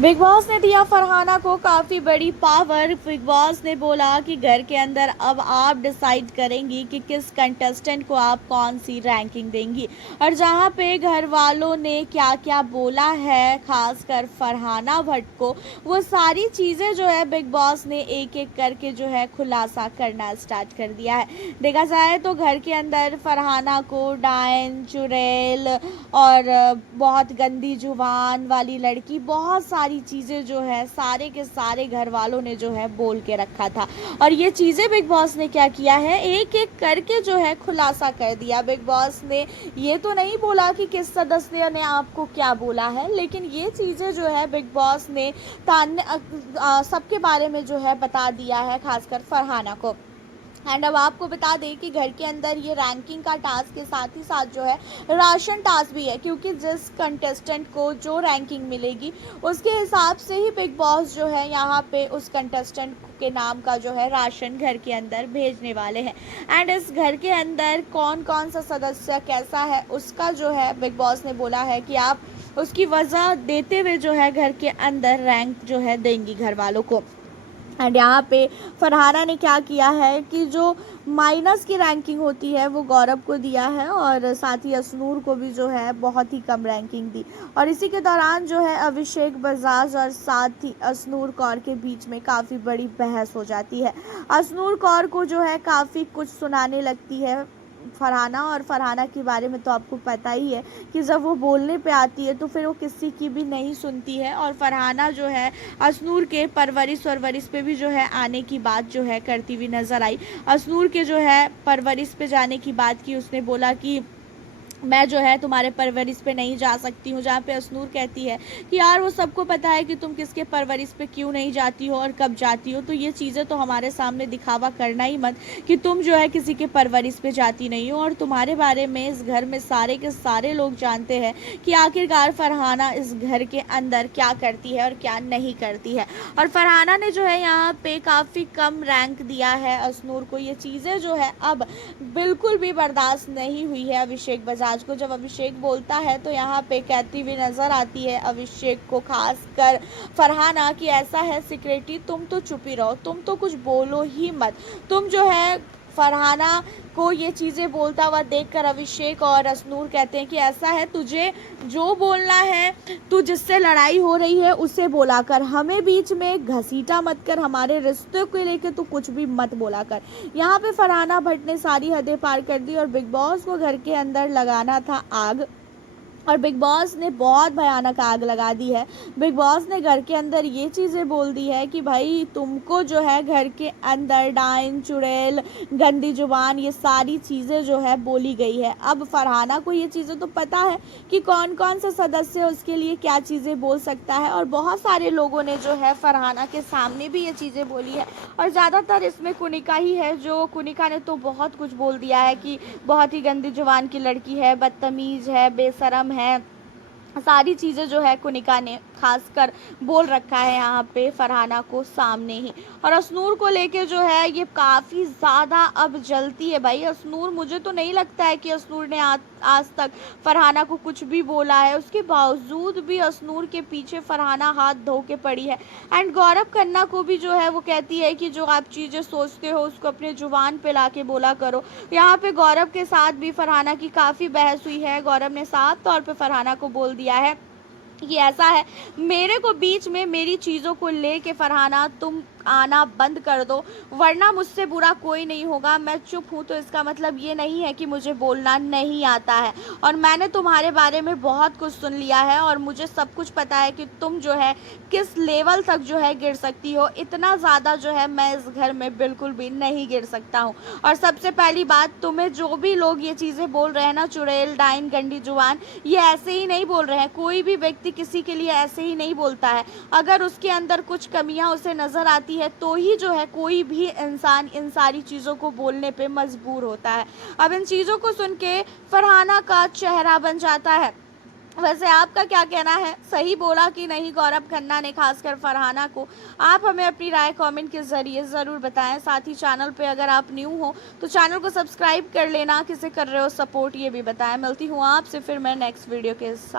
Big boss ने दिया फरहाना को काफ़ी बड़ी पावर। बिग बॉस ने बोला कि घर के अंदर अब आप डिसाइड करेंगी कि किस कंटेस्टेंट को आप कौन सी रैंकिंग देंगी। और जहां पे घर वालों ने क्या क्या बोला है, खासकर फरहाना भट्ट को, वो सारी चीज़ें जो है बिग बॉस ने एक एक करके जो है खुलासा करना स्टार्ट कर दिया है। देखा जाए तो घर के अंदर फरहाना को डायन, चुड़ैल और बहुत गंदी जुबान वाली लड़की, बहुत सारी चीज़ें जो है सारे के सारे घर वालों ने जो है बोल के रखा था। और ये चीज़ें बिग बॉस ने क्या किया है, एक एक करके जो है खुलासा कर दिया। बिग बॉस ने ये तो नहीं बोला कि किस सदस्य ने आपको क्या बोला है, लेकिन ये चीज़ें जो है बिग बॉस ने सबके बारे में जो है बता दिया है, खासकर फरहाना को। एंड अब आपको बता दें कि घर के अंदर ये रैंकिंग का टास्क के साथ ही साथ जो है राशन टास्क भी है, क्योंकि जिस कंटेस्टेंट को जो रैंकिंग मिलेगी उसके हिसाब से ही बिग बॉस जो है यहाँ पे उस कंटेस्टेंट के नाम का जो है राशन घर के अंदर भेजने वाले हैं। एंड इस घर के अंदर कौन कौन सा सदस्य कैसा है उसका जो है बिग बॉस ने बोला है कि आप उसकी वजह देते हुए जो है घर के अंदर रैंक जो है देंगी घर वालों को। एंड यहाँ पे फरहाना ने क्या किया है कि जो माइनस की रैंकिंग होती है वो गौरव को दिया है, और साथ ही असनूर को भी जो है बहुत ही कम रैंकिंग दी। और इसी के दौरान जो है अभिषेक बजाज और साथ ही असनूर कौर के बीच में काफ़ी बड़ी बहस हो जाती है। असनूर कौर को जो है काफ़ी कुछ सुनाने लगती है फरहाना, और फरहाना के बारे में तो आपको पता ही है कि जब वो बोलने पे आती है तो फिर वो किसी की भी नहीं सुनती है। और फरहाना जो है असनूर के परवरिश पे भी जो है आने की बात जो है करती हुई नज़र आई। असनूर के जो है परवरिश पे जाने की बात की, उसने बोला कि मैं जो है तुम्हारे परवरिश पे नहीं जा सकती हूँ। जहाँ पे असनूर कहती है कि यार वो सबको पता है कि तुम किसके परवरिश पे क्यों नहीं जाती हो और कब जाती हो, तो ये चीज़ें तो हमारे सामने दिखावा करना ही मत कि तुम जो है किसी के परवरिश पे जाती नहीं हो। और तुम्हारे बारे में इस घर में सारे के सारे लोग जानते हैं कि आखिरकार फरहाना इस घर के अंदर क्या करती है और क्या नहीं करती है। और फरहाना ने जो है यहाँ पे काफ़ी कम रैंक दिया है असनूर को। ये चीज़ें जो है अब बिल्कुल भी बर्दाश्त नहीं हुई है अभिषेक बजाज को। जब अभिषेक बोलता है तो यहाँ पे कहती हुई नज़र आती है अभिषेक को, खास कर फरहाना, कि ऐसा है सिक्रेटरी तुम तो चुप ही रहो, तुम तो कुछ बोलो ही मत। तुम जो है फरहाना को ये चीज़ें बोलता हुआ देखकर अभिषेक और असनूर कहते हैं कि ऐसा है तुझे जो बोलना है, तू जिससे लड़ाई हो रही है उसे बोला कर, हमें बीच में घसीटा मत कर, हमारे रिश्ते को लेकर तू कुछ भी मत बोला कर। यहाँ पे फरहाना भट्ट ने सारी हदें पार कर दी और बिग बॉस को घर के अंदर लगाना था आग, और बिग बॉस ने बहुत भयानक आग लगा दी है। बिग बॉस ने घर के अंदर ये चीज़ें बोल दी है कि भाई तुमको जो है घर के अंदर डाइन, चुड़ैल, गंदी जुबान, ये सारी चीज़ें जो है बोली गई है। अब फरहाना को ये चीज़ें तो पता है कि कौन कौन सा सदस्य उसके लिए क्या चीज़ें बोल सकता है, और बहुत सारे लोगों ने जो है फरहाना के सामने भी ये चीज़ें बोली है। और ज़्यादातर इसमें कुनिका ही है, जो कुनिका ने तो बहुत कुछ बोल दिया है कि बहुत ही गंदी जुबान की लड़की है, बदतमीज़ है, बेशरम है, सारी चीज़ें जो है कुनिका ने खासकर बोल रखा है यहाँ पे फरहाना को सामने ही। और असनूर को लेके जो है ये काफ़ी ज़्यादा अब जलती है भाई असनूर। मुझे तो नहीं लगता है कि असनूर ने आज तक फरहाना को कुछ भी बोला है, उसके बावजूद भी असनूर के पीछे फरहाना हाथ धो के पड़ी है। एंड गौरव खन्ना को भी जो है वो कहती है कि जो आप चीज़ें सोचते हो उसको अपने जुबान पे ला के बोला करो। यहाँ पे गौरव के साथ भी फरहाना की काफ़ी बहस हुई है। गौरव ने साफ तौर पे फरहाना को बोल दिया है कि ऐसा है, मेरे को बीच में मेरी चीज़ों को लेके फरहाना तुम आना बंद कर दो, वरना मुझसे बुरा कोई नहीं होगा। मैं चुप हूँ तो इसका मतलब ये नहीं है कि मुझे बोलना नहीं आता है, और मैंने तुम्हारे बारे में बहुत कुछ सुन लिया है और मुझे सब कुछ पता है कि तुम जो है किस लेवल तक जो है गिर सकती हो। इतना ज़्यादा जो है मैं इस घर में बिल्कुल भी नहीं गिर सकता हूँ। और सबसे पहली बात, तुम्हें जो भी लोग ये चीज़ें बोल रहे हैं ना, चुड़ैल, डाइन, गंदी जुबान, ये ऐसे ही नहीं बोल रहे हैं। कोई भी व्यक्ति किसी के लिए ऐसे ही नहीं बोलता है। अगर उसके अंदर कुछ कमियां उसे नज़र आती है तो ही जो है कोई भी इंसान इन सारी चीज़ों को बोलने पे मजबूर होता है। अब इन चीज़ों को सुन के फरहाना का चेहरा बन जाता है। वैसे आपका क्या कहना है, सही बोला कि नहीं गौरव खन्ना ने खासकर फरहाना को? आप हमें अपनी राय कमेंट के ज़रिए ज़रूर बताएं। साथ ही चैनल पे अगर आप न्यू हो तो चैनल को सब्सक्राइब कर लेना, किसे कर रहे हो सपोर्ट ये भी बताएं। मिलती हूँ आपसे फिर मैं नेक्स्ट वीडियो के साथ।